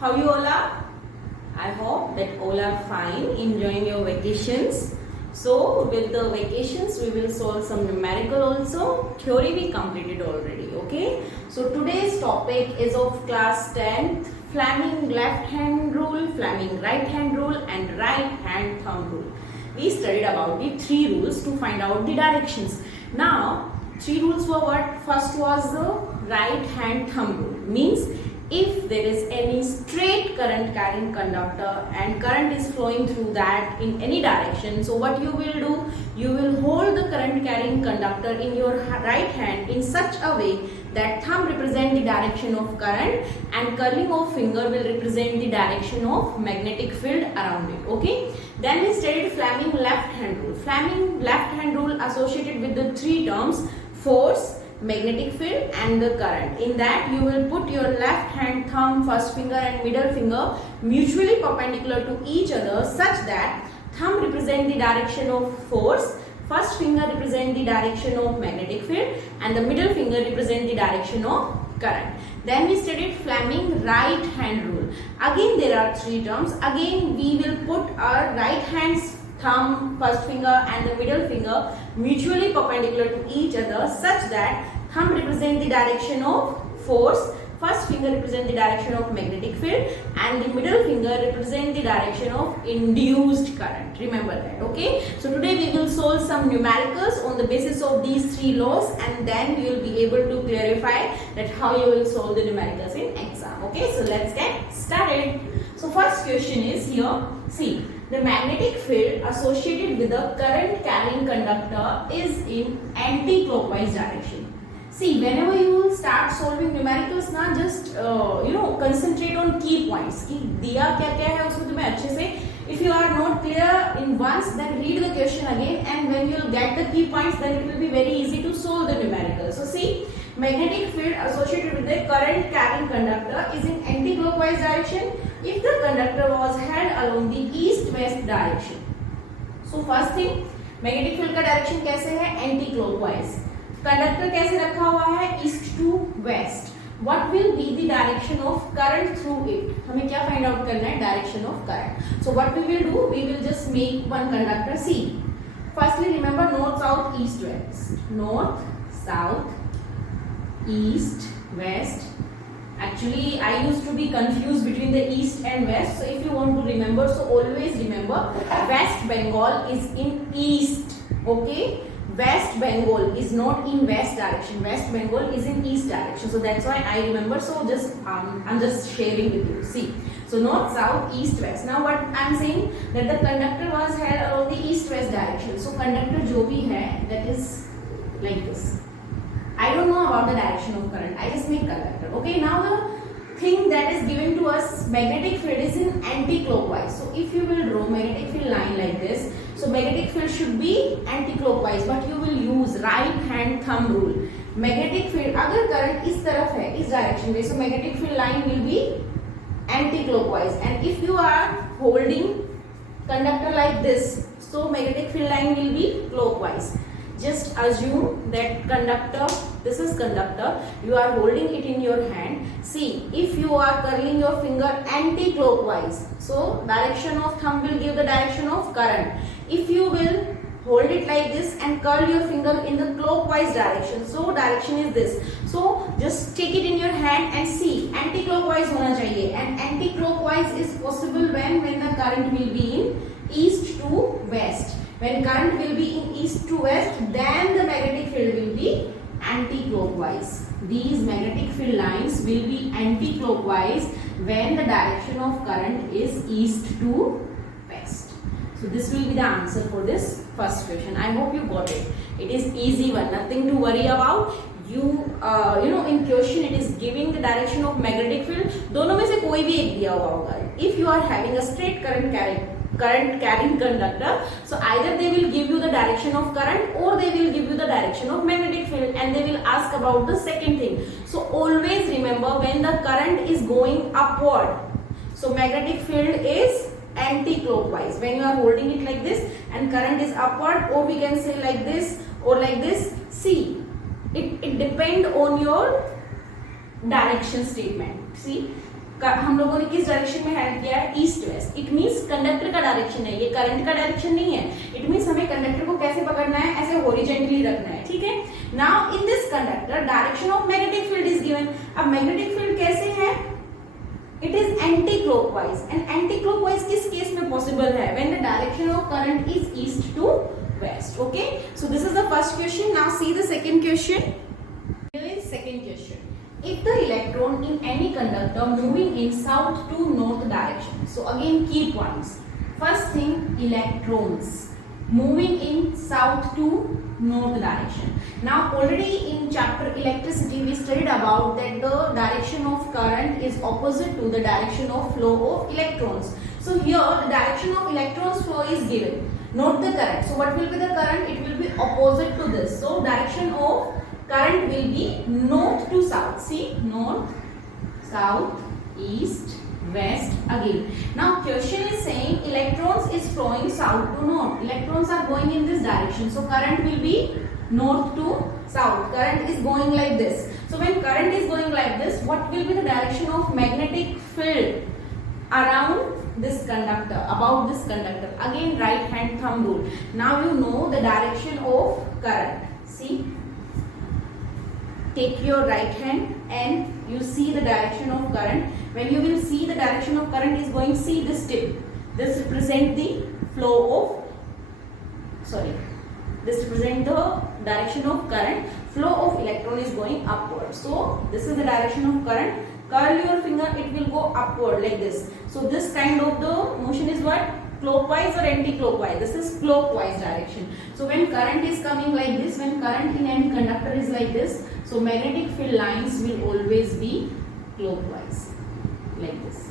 How you all are? I hope that all are fine, enjoying your vacations. So with the vacations, we will solve some numerical also. Theory we completed already, okay? So today's topic is of class 10th, Fleming left hand rule, Fleming right hand rule and right hand thumb rule. We studied about the three rules to find out the directions. Now, three rules were what? First was the right hand thumb rule. Means if there is any straight current carrying conductor and current is flowing through that in any direction, so what you will do, you will hold the current carrying conductor in your right hand in such a way that thumb represent the direction of current and curling of finger will represent the direction of magnetic field around it. Okay, then we studied Fleming left hand rule. Fleming left hand rule associated with the three terms force, magnetic field and the current. In that you will put your left hand thumb, first finger and middle finger mutually perpendicular to each other such that thumb represent the direction of force, first finger represent the direction of magnetic field and the middle finger represent the direction of current. Then we studied Fleming right hand rule. Again there are three terms. Again we will put our right hand's thumb, first finger and the middle finger mutually perpendicular to each other such that thumb represent the direction of force, first finger represent the direction of magnetic field and the middle finger represent the direction of induced current. Remember that, okay? So today we will solve some numericals on the basis of these three laws and then you will be able to clarify that how you will solve the numericals in exam. Okay, so let's get started. So first question is here, see. The magnetic field associated with the current carrying conductor is in anti-clockwise direction. See, whenever you start solving numericals ना, just concentrate on key points. कि दिया क्या क्या है उसको तुम्हें अच्छे से. If you are not clear in once, then read the question again, and when you will get the key points, then it will be very easy to solve the numerical. So see, magnetic field associated with the current carrying conductor is in anti-clockwise direction if the conductor was held along the east-west direction. So first thing, magnetic field का direction कैसे है? Anti-clockwise. Conductor कैसे रखा हुआ है? East to west. What will be the direction of current through it? हमें क्या find out करना है? Direction of current. So what we will do? We will just make one conductor C. Firstly, remember north, south, east, west. North, south, east, west. Actually, I used to be confused between the east and west. So if you want to remember, so always remember West Bengal is in east. Okay, West Bengal is not in west direction. West Bengal is in east direction. So that's why I remember. So just I'm just sharing with you. See, so north, south, east, west. Now what I'm saying that the conductor was held along the east-west direction. So conductor जो भी है, that is like this. I don't know about the direction of current. I just make conductor. Okay. Now the thing that is given to us, magnetic field is in anti-clockwise. So if you will draw magnetic field line like this, so magnetic field should be anti-clockwise, but you will use right hand thumb rule. Magnetic field, अगर current इस तरफ है, इस direction में, so magnetic field line will be anti-clockwise. And if you are holding conductor like this, so magnetic field line will be clockwise. Just assume that conductor, this is conductor, you are holding it in your hand. See, if you are curling your finger anti-clockwise, so direction of thumb will give the direction of current. If you will hold it like this and curl your finger in the clockwise direction, so direction is this. So just take it in your hand and see, anti-clockwise होना चाहिए. And anti-clockwise is possible when the current will be in east to west. When current will be in east to west, then the magnetic field will be anti-clockwise. These magnetic field lines will be anti-clockwise when the direction of current is east to west. So this will be the answer for this first question. I hope you got it. It is easy one, nothing to worry about. In question it is giving the direction of magnetic field. दोनों में से कोई भी एक दिया हुआ होगा. If you are having a straight current carrying conductor, so either they will give you the direction of current or they will give you the direction of magnetic field and they will ask about the second thing. So always remember when the current is going upward, so magnetic field is anti-clockwise. When you are holding it like this and current is upward, or we can say like this or like this, see, it depends on your direction statement. See, हम लोगों ने किस direction में head किया है, east west. It means conductor का direction है, ये करंट का डायरेक्शन नहीं है। इट मींस हमें कंडक्टर को कैसे पकड़ना है, ऐसे हॉरिजॉन्टली रखना है, ठीक है। Now in this conductor direction of magnetic field is given. अब मैग्नेटिक फील्ड कैसे है, it is anticlockwise. And anticlockwise किस केस में पॉसिबल है, when the direction of current is east to west. Okay, so this is the first question. Now see the second question. Here is second question. If the electron in any conductor moving in south to north direction. So again key points. First thing, electrons moving in south to north direction. Now already in chapter electricity we studied about that the direction of current is opposite to the direction of flow of electrons. So here the direction of electrons flow is given, not the current. So what will be the current? It will be opposite to this. So direction of current will be north to south. See, north, south, east, west again. Now question is saying electrons is flowing south to north. Electrons are going in this direction. So current will be north to south. Current is going like this. So when current is going like this, what will be the direction of magnetic field around this conductor, about this conductor? Again right hand thumb rule. Now you know the direction of current. See, take your right hand and you see the direction of current. When you will see the direction of current is going, see this tip, this represent the flow of, sorry, this represent the direction of current. Flow of electron is going upward. So this is the direction of current. Curl your finger, it will go upward like this. So this kind of the motion is what, clockwise or anti-clockwise? This is clockwise direction. So when current is coming like this, when current in any conductor is like this, so magnetic field lines will always be clockwise like this.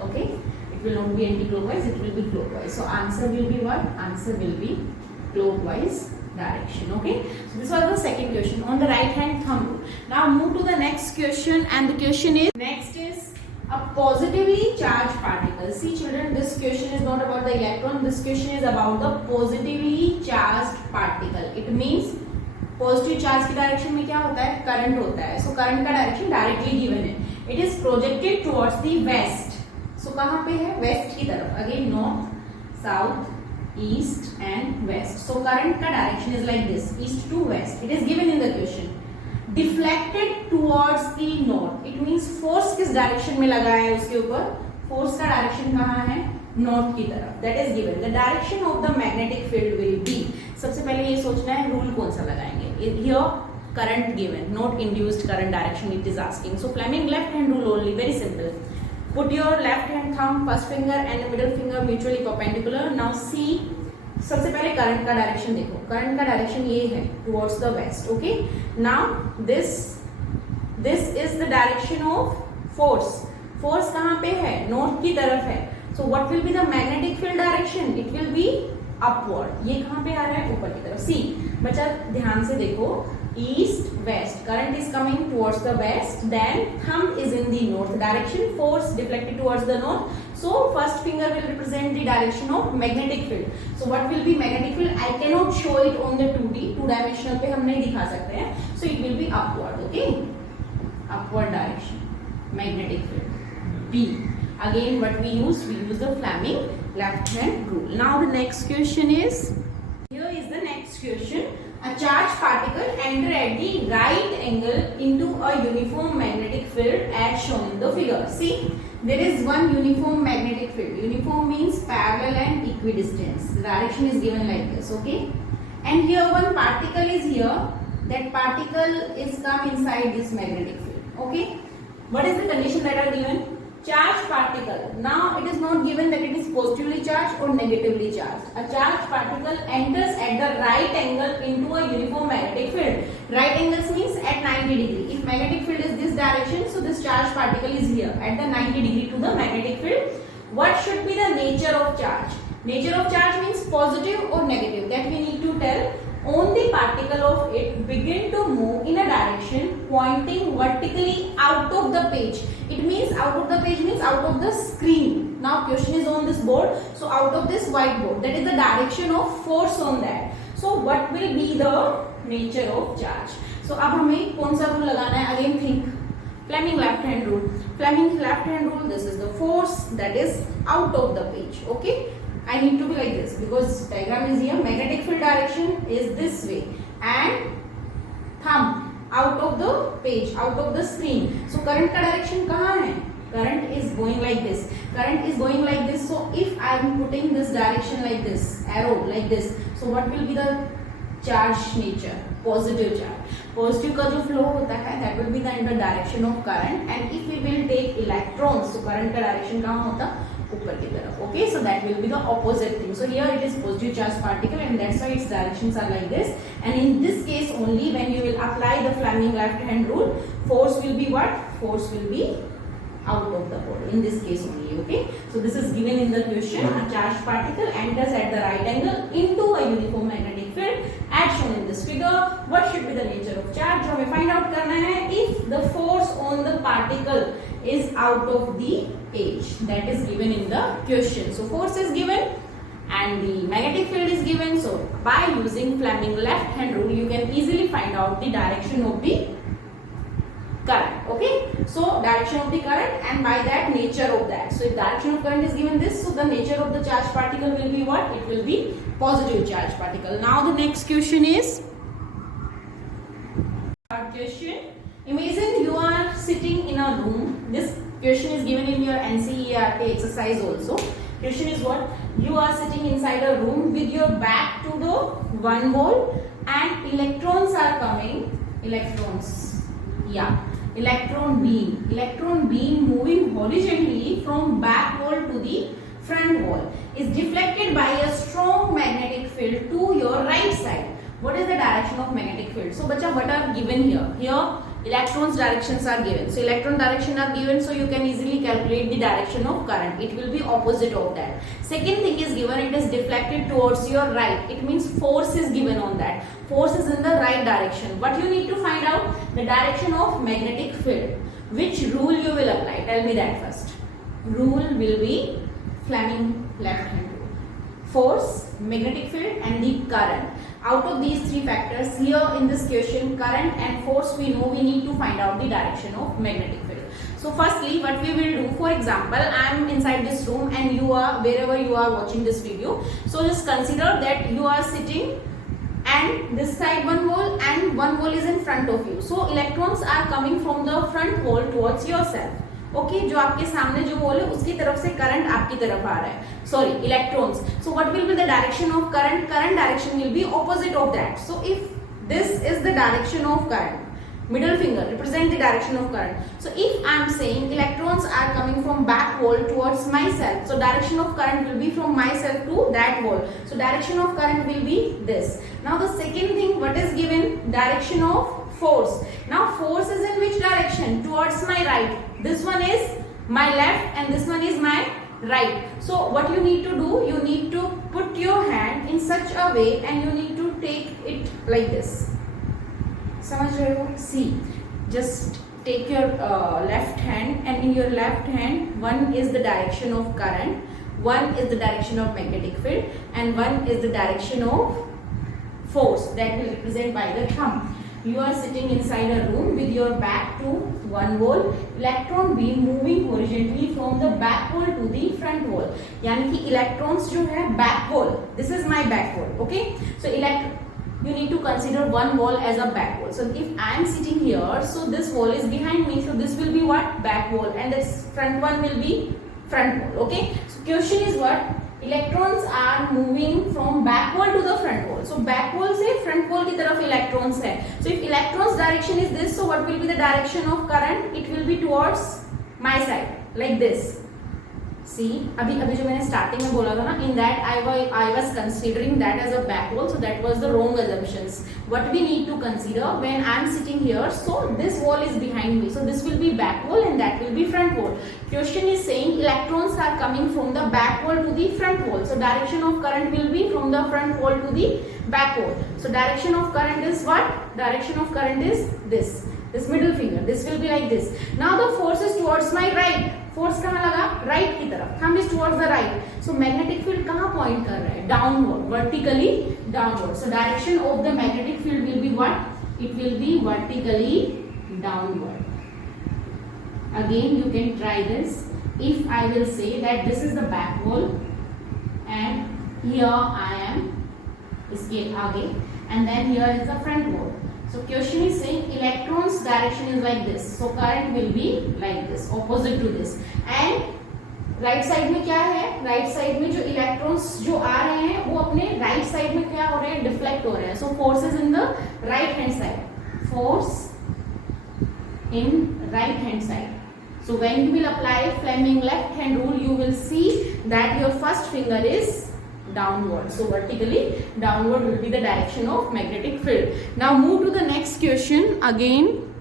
Okay, it will not be anti-clockwise, it will be clockwise. So answer will be what? Answer will be clockwise direction. Okay, so this was the second question on the right hand thumb rule. Now move to the next question, and the question is, next is a positively charged particle. See children, this question is not about the electron, this question is about the positively charged particle. It means positive charge की direction में क्या होता है, current होता है. So current का direction directly given है. It is projected towards the west. So कहां पे है, वेस्ट की तरफ. Again north, south, east and west. So current का direction is like this, east to west. It is given in the question. Deflected towards the north. It means force किस direction में लगा है उसके ऊपर, फोर्स का डायरेक्शन कहां है, नॉर्थ की तरफ. That is given. The direction of the magnetic field will be. सबसे पहले ये सोचना है रूल कौन सा लगाएंगे. Here current given, not induced current direction it is asking. So Fleming left hand rule only, very simple. Put your left hand thumb, first finger and the middle finger mutually perpendicular. Now see, सबसे पहले current का direction देखो. Current का direction ये है, towards the west. Okay. Now this is the direction of force. Force कहाँ पे है, नॉर्थ की तरफ है. So what will be the magnetic field direction? It will be upward. ये कहां पे आ रहा है, ऊपर की तरफ. सी बच्चा ध्यान से देखो, east west. Current is coming towards the west, then thumb is in the north direction. Force deflected towards the north. So first finger will represent the direction of magnetic field. So what will be magnetic field, I can not show it on the 2D, 2 dimensional पे हम नहीं दिखा सकते हैं. So it will be upward. Okay, upward direction magnetic field B. Again what we use the Fleming left hand rule. Now the next question is, here is the next question. A charged particle enter at the right angle into a uniform magnetic field as shown in the figure. See, there is one uniform magnetic field. Uniform means parallel and equidistant. The direction is given like this. Okay, and here one particle is here. That particle is come inside this magnetic field. Okay, what is the condition that are given? Charged particle. Now it is not given that it is positively charged or negatively charged. A charged particle enters at the right angle into a uniform magnetic field. Right angles means at 90 degree. If magnetic field is this direction, so this charged particle is here at the 90 degree to the magnetic field. What should be the nature of charge? Nature of charge means positive or negative. That we need to tell. On the particle of it begin to move in a direction pointing vertically out of the page. It means out of the page means out of the screen. Now question is on this board, so out of this whiteboard. That is the direction of force on that. So what will be the nature of charge? So अब हमें कौन सा rule लगाना है? Again think. Fleming left hand rule. Fleming's left hand rule, this is the force that is out of the page. Okay, I need to be like this because diagram is here. Magnetic field direction is this way and thumb out of the page, out of the screen. So current का direction कहाँ है? Current is going like this. Current is going like this. So if I am putting this direction like this, arrow like this, so what will be the charge nature? Positive charge. Positive का जो flow होता है, that will be the in the direction of current. And if we will take electrons, so current का direction कहाँ होता? ऊपर की तरफ. Okay, so that will be the opposite thing. So here it is positive charge particle, and that's why its directions are like this. And in this case only, when you will apply the Fleming left hand rule, force will be what? Force will be out of the body. In this case only. Okay, so this is given in the question. A charged particle enters at the right angle into a uniform magnetic field as shown in this figure. What should be the nature of charge? जो हमें find out करना है if the force on the particle is out of the page. That is given in the question. So force is given and the magnetic field is given. So by using Fleming left hand rule, you can easily find out the direction of the current. Okay, so direction of the current and by that nature of that. So if direction of current is given this, so the nature of the charge particle will be what? It will be positive charge particle. Now the next question is question. Imagine you are sitting in a room. This question is given in your NCERT exercise also. Question is what? You are sitting inside a room with your back to the one wall and electrons are coming. Electrons. Yeah. Electron beam moving horizontally from back wall to the front wall is deflected by a strong magnetic field to your right side. What is the direction of magnetic field? So bacha, what are given here? Here electrons directions are given. So electron direction are given, so you can easily calculate the direction of current. It will be opposite of that. Second thing is given, it is deflected towards your right. It means force is given on that. Force is in the right direction. What you need to find out? The direction of magnetic field. Which rule you will apply? Tell me that first. Rule will be Fleming left hand rule. Force, magnetic field and the current. Out of these three factors, here in this question, current and force, we know we need to find out the direction of magnetic field. So firstly, what we will do, for example, I am inside this room and you are wherever you are watching this video. So just consider that you are sitting and this side one wall and one wall is in front of you. So electrons are coming from the front wall towards yourself. Okay जो आपके सामने जो wall है उसकी तरफ से current आपकी तरफ आ रहा है, sorry electrons. So what will be the direction of current? Current direction will be opposite of that. So if this is the direction of current, middle finger represent the direction of current. So if I am saying electrons are coming from back wall towards myself, so direction of current will be from myself to that wall. So direction of current will be this. Now the second thing, what is given? Direction of force. Now force is in which direction? Towards my right. This one is my left and this one is my right. So what you need to do, you need to put your hand in such a way and you need to take it like this. समझ रहे हो? See, just take your left hand and in your left hand one is the direction of current, one is the direction of magnetic field and one is the direction of force that will represent by the thumb. You are sitting inside a room with your back to one wall. Electron beam moving horizontally from the back wall to the front wall. यानी कि electrons जो है back wall. This is my back wall. Okay. So you need to consider one wall as a back wall. So if I am sitting here, so this wall is behind me. So this will be what? Back wall, and this front one will be front wall. Okay. So question is what? Electrons are moving from back wall to the front wall. So back wall से front wall की तरफ electrons है. So if electrons direction is this, so what will be the direction of current? It will be towards my side, like this. See, अभी जो मैंने starting में बोला था ना, in that I was considering that as a back wall, so that was the wrong assumptions. What we need to consider when I am sitting here, so this wall is behind me, so this will be back wall and that will be front wall. Question is saying electrons are coming from the back wall to the front wall, so direction of current will be from the front wall to the back wall. So direction of current is what? Direction of current is this middle finger. This will be like this. Now the force is towards my right. Force कहाँ लगा? Right की तरफ. Thumb is towards the right. So magnetic field कहाँ point कर रहा है? Downward, vertically downward. So direction of the magnetic field will be what? It will B vertically downward. Again you can try this. If I will say that this is the back wall and here I am इसके आगे and then here is the front wall. So question is saying electrons direction is like this, so current will be like this, opposite to this. And right side में क्या है, right side में जो electrons जो आ रहे हैं वो अपने राइट साइड में क्या हो रहे हैं, डिफ्लेक्ट हो रहे हैं. So force is in the right hand side, force in right hand side. So when you will apply Fleming left hand rule, you will see that your first finger is downward. So vertically downward will be the direction of magnetic field. Now move to the next question again.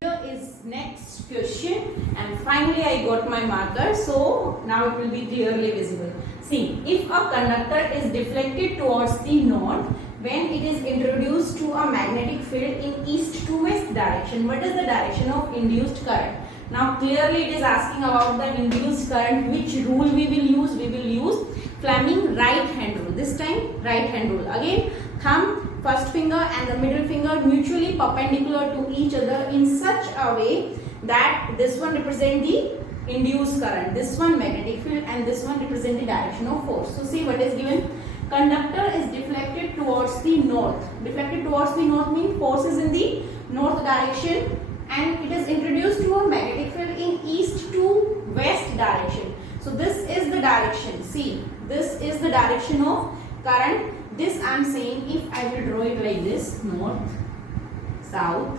Here is next question and finally I got my marker, so now it will be clearly visible. See, if a conductor is deflected towards the north when it is introduced to a magnetic field in east to west direction, what is the direction of induced current? Now clearly it is asking about the induced current. Which rule we will use? We will use Fleming right hand rule. This time right hand rule. Again, thumb, first finger and the middle finger mutually perpendicular to each other in such a way that this one represent the induced current, this one magnetic field and this one represent the direction of force. So see what is given. Conductor is deflected towards the north. Deflected towards the north means force is in the north direction and it is introduced to a magnetic field in east to west direction. So this is the direction. See, this is the direction of current. This I am saying, if I will draw it like this, north, south,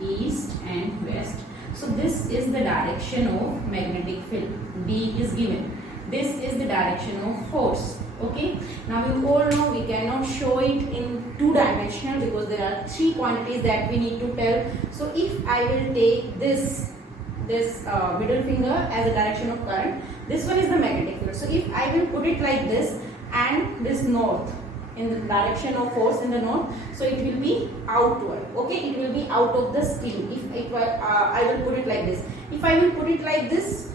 east and west. So this is the direction of magnetic field. D is given. This is the direction of force. Okay, now you all know we cannot show it in two dimensional because there are three quantities that we need to tell. So if I will take this middle finger as a direction of current, this one is the magnetic field. So if I will put it like this and this north in the direction of force in the north, so it will be outward. Okay, it will be out of the screen. If I will put it like this, if I will put it like this,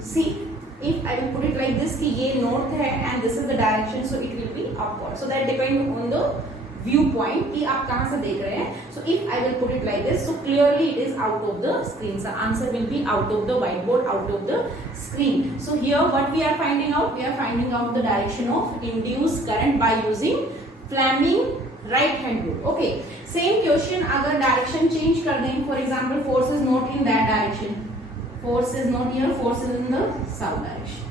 see, if I will put it like this कि ये north है and this is the direction, so it will be upward. So that depends on the viewpoint कि आप कहाँ से देख रहे हैं. So if I will put it like this, so clearly it is out of the screen. So answer will be out of the whiteboard, out of the screen. So here what we are finding out? We are finding out the direction of induced current by using Fleming right hand rule. Okay. Same question अगर direction change कर दें, for example force is not in that direction. Force is not here, force is in the south direction,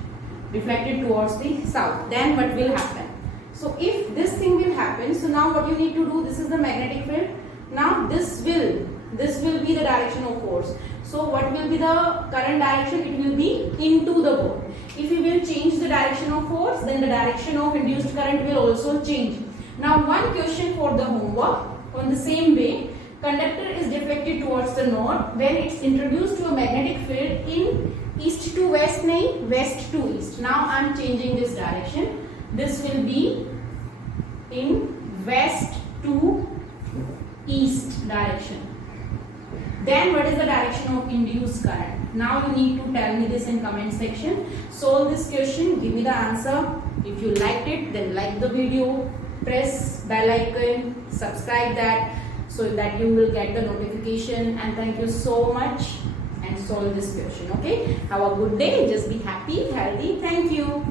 deflected towards the south. Then what will happen? So if this thing will happen, so now what you need to do, this is the magnetic field. Now this will be the direction of force. So what will be the current direction? It will be into the board. If you will change the direction of force, then the direction of induced current will also change. Now one question for the homework on the same way. Conductor is deflected towards the north when it's introduced to a magnetic field in east to west, nahi, west to east. Now I am changing this direction. This will be in west to east direction. Then what is the direction of induced current? Now you need to tell me this in comment section. Solve this question, give me the answer. If you liked it, then like the video, press bell icon, subscribe that, so that you will get the notification. And thank you so much and solve this question. Okay, have a good day, just be happy, healthy. Thank you.